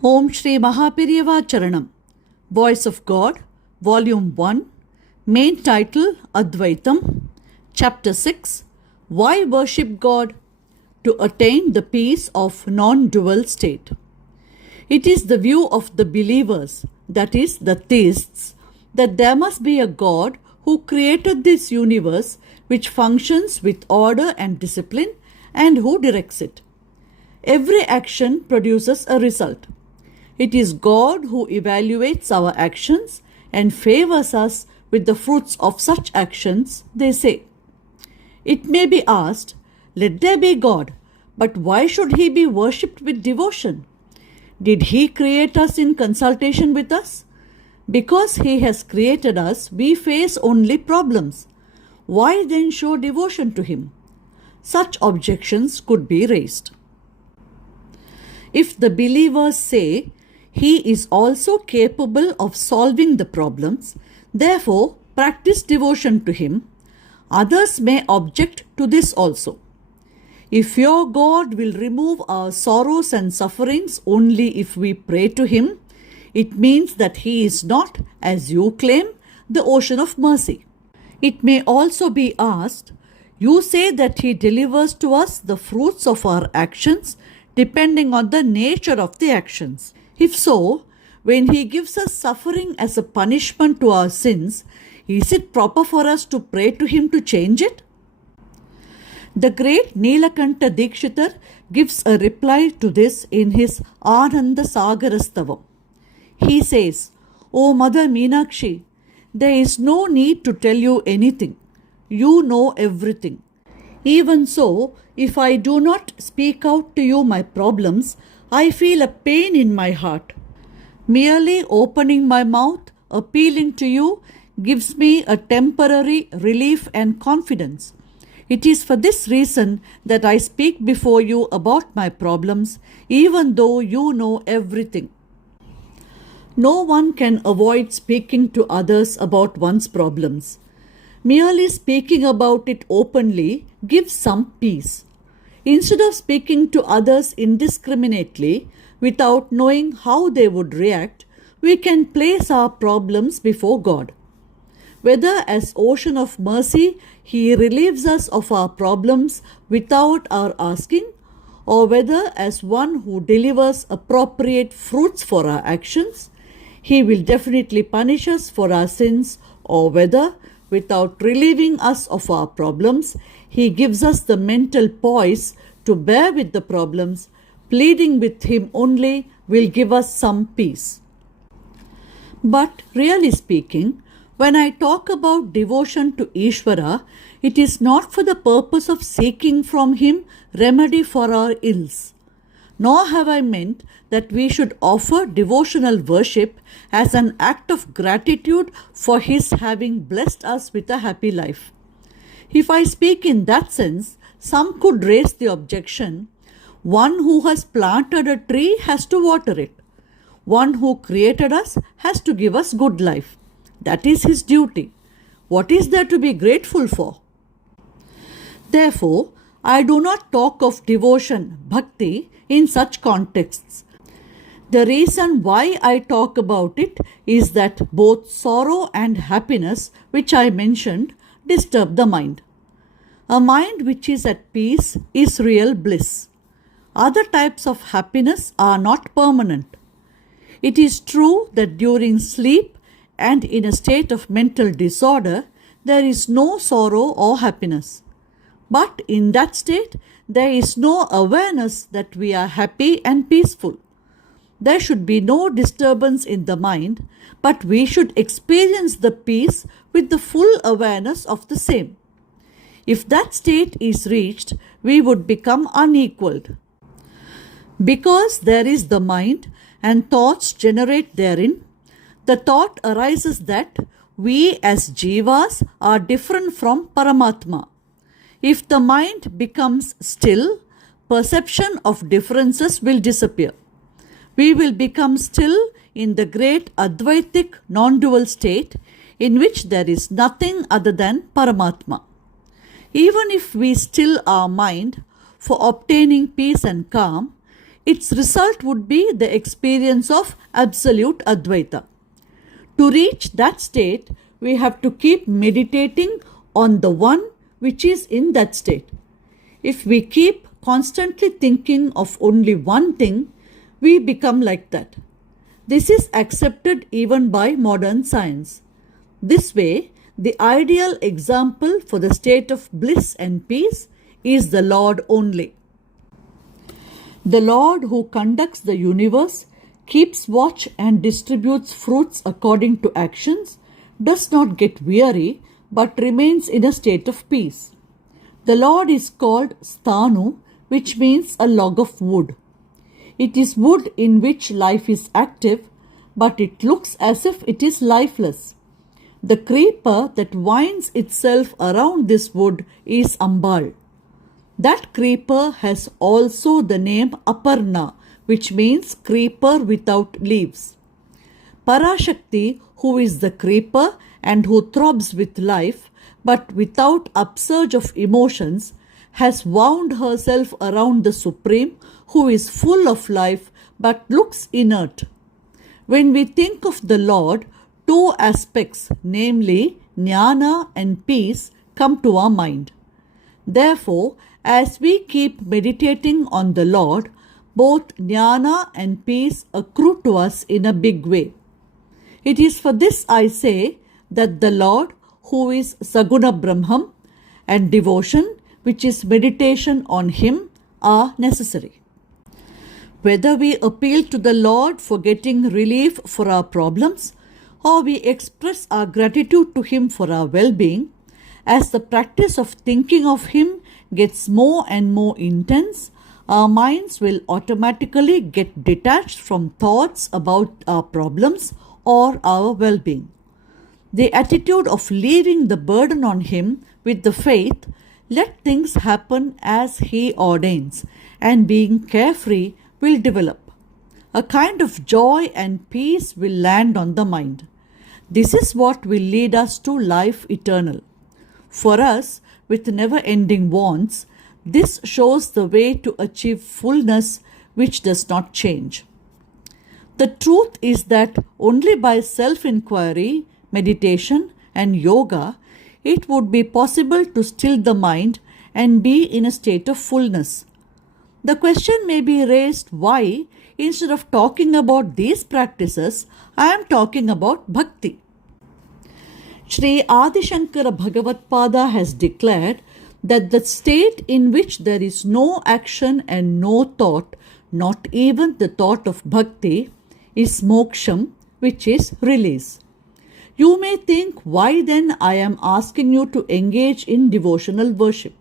Om Shri Mahapiriyava Charanam. Voice of God, Volume 1, Main title Advaitam, Chapter 6, Why Worship God? To attain the peace of non-dual state. It is the view of the believers, that is, the theists, that there must be a God who created this universe which functions with order and discipline and who directs it. Every action produces a result. It is God who evaluates our actions and favors us with the fruits of such actions, they say. It may be asked, let there be God, but why should he be worshipped with devotion? Did he create us in consultation with us? Because he has created us, we face only problems. Why then show devotion to him? Such objections could be raised. If the believers say, he is also capable of solving the problems, therefore practice devotion to him, others may object to this also. If your God will remove our sorrows and sufferings only if we pray to him, it means that he is not, as you claim, the ocean of mercy. It may also be asked, you say that he delivers to us the fruits of our actions depending on the nature of the actions. If so, when he gives us suffering as a punishment to our sins, is it proper for us to pray to him to change it? The great Nilakanta Dikshitar gives a reply to this in his Ananda Sagarastavam. He says, O Mother Meenakshi, there is no need to tell you anything. You know everything. Even so, if I do not speak out to you my problems, I feel a pain in my heart. Merely opening my mouth, appealing to you, gives me a temporary relief and confidence. It is for this reason that I speak before you about my problems, even though you know everything. No one can avoid speaking to others about one's problems. Merely speaking about it openly gives some peace. Instead of speaking to others indiscriminately, without knowing how they would react, we can place our problems before God. Whether as ocean of mercy, he relieves us of our problems without our asking, or whether as one who delivers appropriate fruits for our actions, he will definitely punish us for our sins, or whether, without relieving us of our problems, he gives us the mental poise to bear with the problems, pleading with him only will give us some peace. But really speaking, when I talk about devotion to Ishvara, it is not for the purpose of seeking from him remedy for our ills. Nor have I meant that we should offer devotional worship as an act of gratitude for his having blessed us with a happy life. If I speak in that sense, some could raise the objection, one who has planted a tree has to water it. One who created us has to give us good life. That is his duty. What is there to be grateful for? Therefore, I do not talk of devotion, bhakti, in such contexts. The reason why I talk about it is that both sorrow and happiness, which I mentioned, disturb the mind. A mind which is at peace is real bliss. Other types of happiness are not permanent. It is true that during sleep and in a state of mental disorder, there is no sorrow or happiness. But in that state, there is no awareness that we are happy and peaceful. There should be no disturbance in the mind, but we should experience the peace with the full awareness of the same. If that state is reached, we would become unequaled. Because there is the mind and thoughts generate therein, the thought arises that we as jivas are different from Paramatma. If the mind becomes still, perception of differences will disappear. We will become still in the great Advaitic non-dual state in which there is nothing other than Paramatma. Even if we still our mind for obtaining peace and calm, its result would be the experience of absolute Advaita. To reach that state, we have to keep meditating on the one which is in that state. If we keep constantly thinking of only one thing, we become like that. This is accepted even by modern science. This way, the ideal example for the state of bliss and peace is the Lord only. The Lord who conducts the universe, keeps watch and distributes fruits according to actions, does not get weary but remains in a state of peace. The Lord is called Sthanu, which means a log of wood. It is wood in which life is active, but it looks as if it is lifeless. The creeper that winds itself around this wood is Ambal. That creeper has also the name Aparna, which means creeper without leaves. Parashakti, who is the creeper and who throbs with life, but without upsurge of emotions, has wound herself around the Supreme, who is full of life but looks inert. When we think of the Lord, two aspects, namely jnana and peace, come to our mind. Therefore, as we keep meditating on the Lord, both jnana and peace accrue to us in a big way. It is for this I say that the Lord, who is Saguna Brahman, and devotion, which is meditation on Him, are necessary. Whether we appeal to the Lord for getting relief for our problems, or we express our gratitude to Him for our well-being, as the practice of thinking of Him gets more and more intense, our minds will automatically get detached from thoughts about our problems or our well-being. The attitude of leaving the burden on Him with the faith, let things happen as He ordains, and being carefree will develop. A kind of joy and peace will land on the mind. This is what will lead us to life eternal. For us, with never-ending wants, this shows the way to achieve fullness which does not change. The truth is that only by self-inquiry, meditation and yoga, it would be possible to still the mind and be in a state of fullness. The question may be raised why, instead of talking about these practices, I am talking about bhakti. Sri Adi Shankara Bhagavatpada has declared that the state in which there is no action and no thought, not even the thought of bhakti, is moksham, which is release. You may think, why then I am asking you to engage in devotional worship?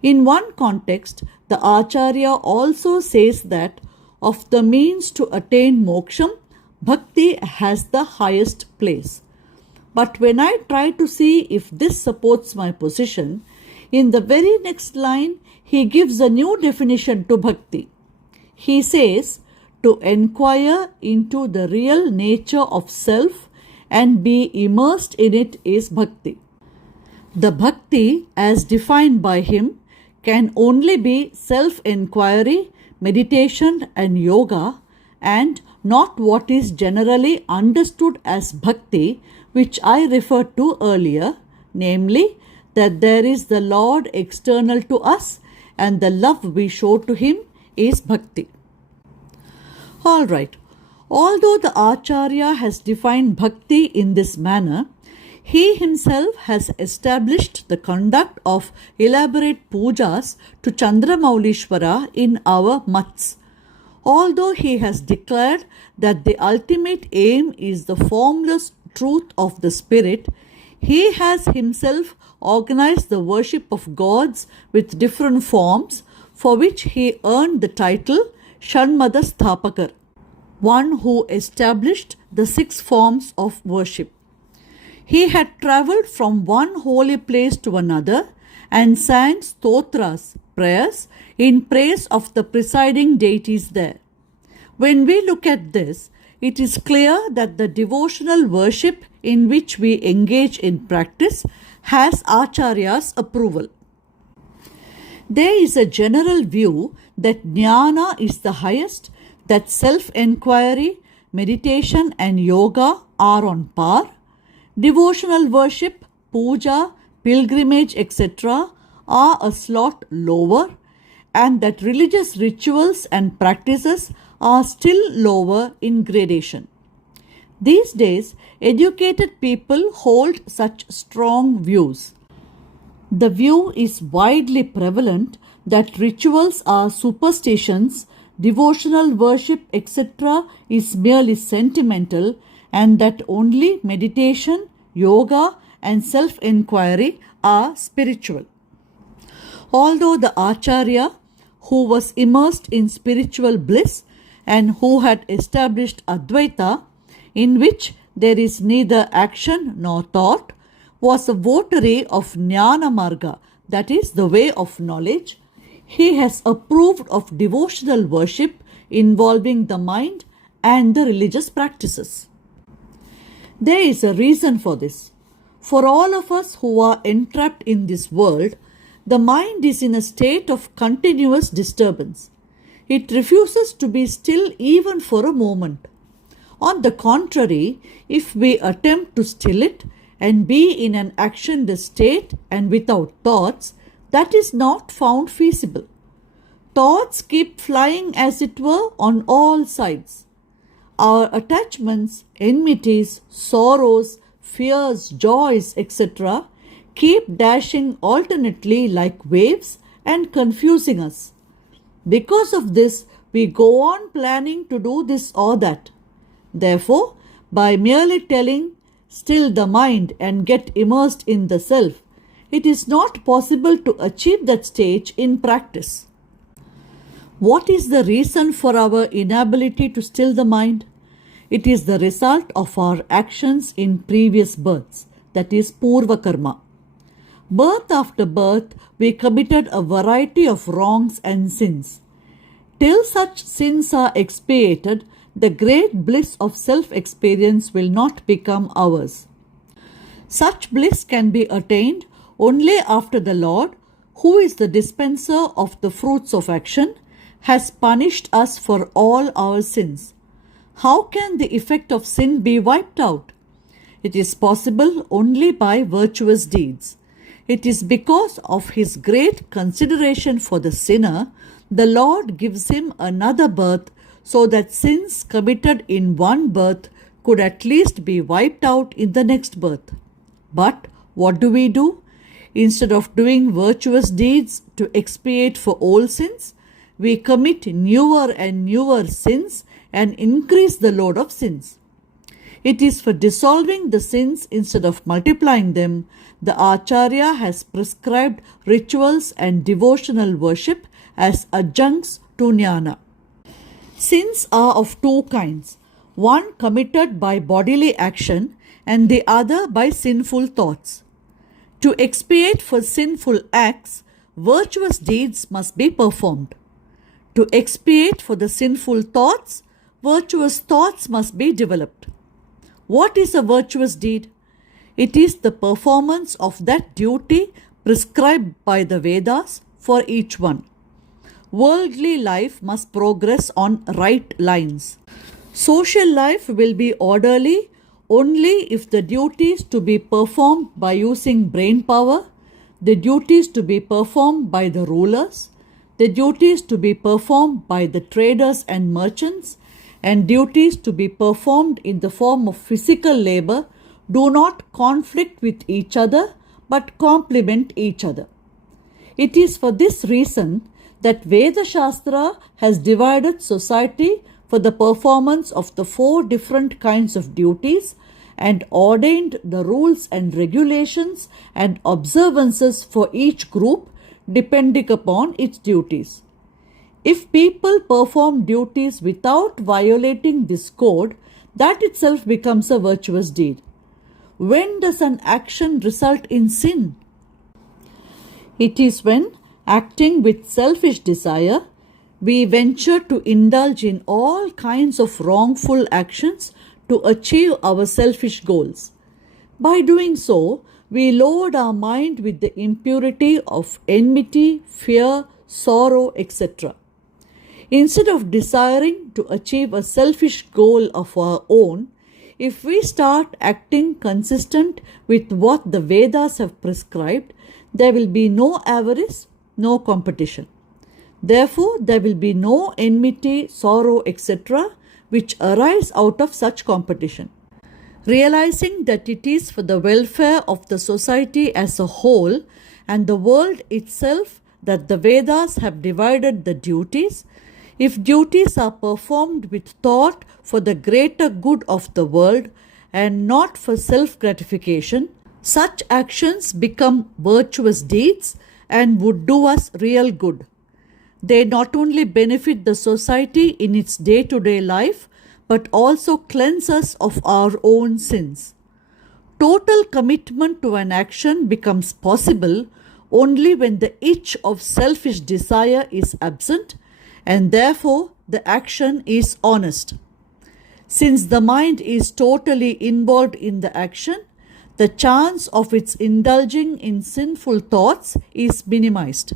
In one context, the Acharya also says that of the means to attain moksham, bhakti has the highest place. But when I try to see if this supports my position, in the very next line, he gives a new definition to bhakti. He says, to inquire into the real nature of self and be immersed in it is bhakti. The bhakti, as defined by him, can only be self-inquiry, meditation and yoga, and not what is generally understood as bhakti, which I referred to earlier, namely that there is the Lord external to us and the love we show to Him is bhakti. Alright, although the Acharya has defined bhakti in this manner, he himself has established the conduct of elaborate pujas to Chandramaulishwara in our mats. Although he has declared that the ultimate aim is the formless truth of the spirit, he has himself organized the worship of gods with different forms, for which he earned the title Shanmada Sthapakar, one who established the 6 forms of worship. He had travelled from one holy place to another and sang stotras, prayers, in praise of the presiding deities there. When we look at this, it is clear that the devotional worship in which we engage in practice has Acharya's approval. There is a general view that jnana is the highest, that self-enquiry, meditation and yoga are on par, devotional worship, puja, pilgrimage, etc. are a slot lower, and that religious rituals and practices are still lower in gradation. These days, educated people hold such strong views. The view is widely prevalent that rituals are superstitions, devotional worship, etc. is merely sentimental, and that only meditation, yoga, and self inquiry are spiritual. Although the Acharya, who was immersed in spiritual bliss and who had established Advaita, in which there is neither action nor thought, was a votary of Jnana Marga, that is, the way of knowledge, he has approved of devotional worship involving the mind and the religious practices. There is a reason for this. For all of us who are entrapped in this world, the mind is in a state of continuous disturbance. It refuses to be still even for a moment. On the contrary, if we attempt to still it and be in an actionless state and without thoughts, that is not found feasible. Thoughts keep flying, as it were, on all sides. Our attachments, enmities, sorrows, fears, joys, etc. keep dashing alternately like waves and confusing us. Because of this, we go on planning to do this or that. Therefore, by merely telling, still the mind and get immersed in the self, it is not possible to achieve that stage in practice. What is the reason for our inability to still the mind? It is the result of our actions in previous births, that is, Purva Karma. Birth after birth, we committed a variety of wrongs and sins. Till such sins are expiated, the great bliss of self-experience will not become ours. Such bliss can be attained only after the Lord, who is the dispenser of the fruits of action, has punished us for all our sins. How can the effect of sin be wiped out? It is possible only by virtuous deeds. It is because of his great consideration for the sinner, the Lord gives him another birth, so that sins committed in one birth could at least be wiped out in the next birth. But what do? Instead of doing virtuous deeds to expiate for old sins, we commit newer and newer sins and increase the load of sins. It is for dissolving the sins instead of multiplying them, the Acharya has prescribed rituals and devotional worship as adjuncts to jnana. Sins are of two kinds, one committed by bodily action and the other by sinful thoughts. To expiate for sinful acts, virtuous deeds must be performed. To expiate for the sinful thoughts, virtuous thoughts must be developed. What is a virtuous deed? It is the performance of that duty prescribed by the Vedas for each one. Worldly life must progress on right lines. Social life will be orderly only if the duties to be performed by using brain power, the duties to be performed by the rulers, the duties to be performed by the traders and merchants, and duties to be performed in the form of physical labor do not conflict with each other but complement each other. It is for this reason that Veda Shastra has divided society for the performance of the 4 different kinds of duties and ordained the rules and regulations and observances for each group depending upon its duties. If people perform duties without violating this code, that itself becomes a virtuous deed. When does an action result in sin? It is when, acting with selfish desire, we venture to indulge in all kinds of wrongful actions to achieve our selfish goals. By doing so, we load our mind with the impurity of enmity, fear, sorrow, etc. Instead of desiring to achieve a selfish goal of our own, if we start acting consistent with what the Vedas have prescribed, there will be no avarice, no competition. Therefore, there will be no enmity, sorrow, etc., which arise out of such competition. Realizing that it is for the welfare of the society as a whole and the world itself that the Vedas have divided the duties, if duties are performed with thought for the greater good of the world and not for self-gratification, such actions become virtuous deeds and would do us real good. They not only benefit the society in its day-to-day life, but also cleanse us of our own sins. Total commitment to an action becomes possible only when the itch of selfish desire is absent, and therefore the action is honest. Since the mind is totally involved in the action, the chance of its indulging in sinful thoughts is minimized.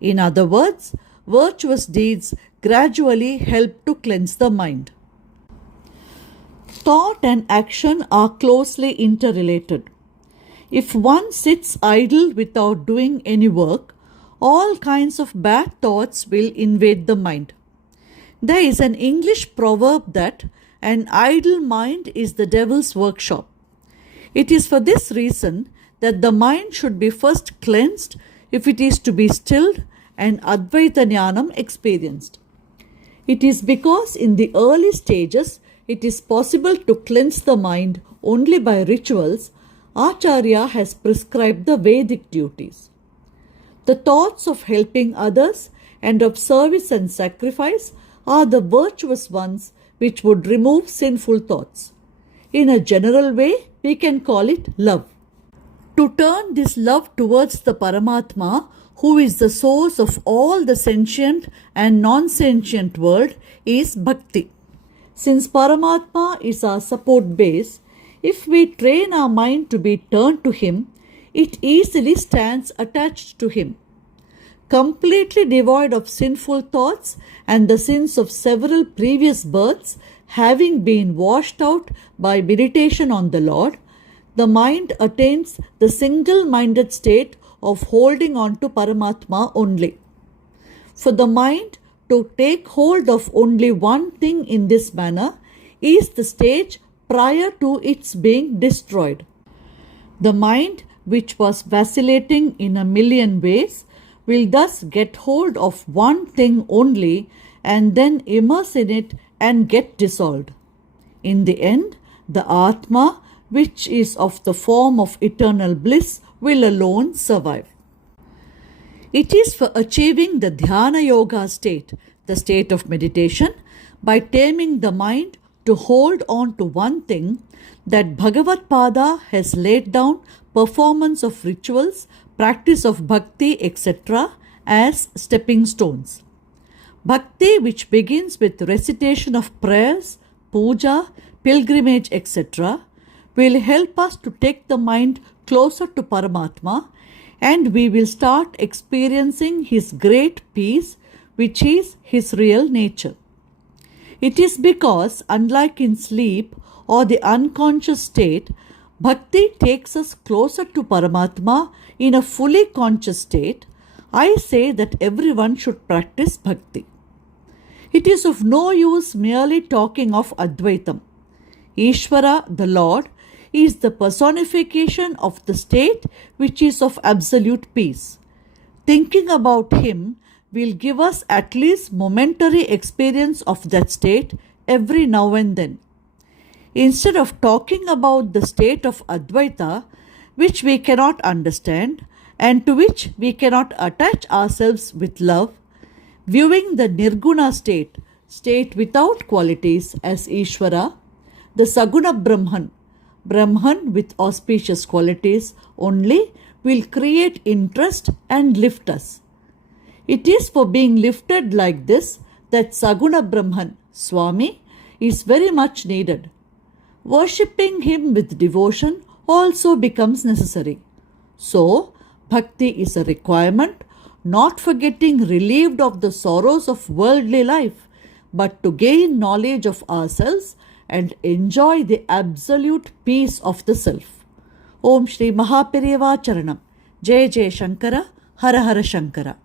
In other words, virtuous deeds gradually help to cleanse the mind. Thought and action are closely interrelated. If one sits idle without doing any work, all kinds of bad thoughts will invade the mind. There is an English proverb that an idle mind is the devil's workshop. It is for this reason that the mind should be first cleansed if it is to be stilled and Advaita Jnanam experienced. It is because in the early stages it is possible to cleanse the mind only by rituals, Acharya has prescribed the Vedic duties. The thoughts of helping others and of service and sacrifice are the virtuous ones which would remove sinful thoughts. In a general way, we can call it love. To turn this love towards the Paramatma, who is the source of all the sentient and non-sentient world, is bhakti. Since Paramatma is our support base, if we train our mind to be turned to Him, it easily stands attached to Him. Completely devoid of sinful thoughts and the sins of several previous births having been washed out by meditation on the Lord, the mind attains the single-minded state of holding on to Paramatma only. For the mind to take hold of only one thing in this manner is the stage prior to its being destroyed. The mind, which was vacillating in a million ways, will thus get hold of one thing only and then immerse in it and get dissolved. In the end, the Atma, which is of the form of eternal bliss, will alone survive. It is for achieving the Dhyana Yoga state, the state of meditation, by taming the mind to hold on to one thing, that Bhagavad Pada has laid down performance of rituals, practice of bhakti, etc. as stepping stones. Bhakti, which begins with recitation of prayers, puja, pilgrimage, etc., will help us to take the mind closer to Paramatma, and we will start experiencing His great peace, which is His real nature. It is because, unlike in sleep or the unconscious state, bhakti takes us closer to Paramatma in a fully conscious state. I say that everyone should practice bhakti. It is of no use merely talking of Advaitam. Ishvara, the Lord, is the personification of the state which is of absolute peace. Thinking about Him will give us at least momentary experience of that state every now and then. Instead of talking about the state of Advaita, which we cannot understand and to which we cannot attach ourselves with love, viewing the Nirguna state without qualities, as Ishvara, the Saguna Brahman with auspicious qualities only, will create interest and lift us. It is for being lifted like this that Saguna Brahman, Swami, is very much needed. Worshipping Him with devotion also becomes necessary. So, bhakti is a requirement, not for getting relieved of the sorrows of worldly life, but to gain knowledge of ourselves and enjoy the absolute peace of the self. Om Shri Mahaperiyava Charanam. Jai Jai Shankara, Hara Hara Shankara.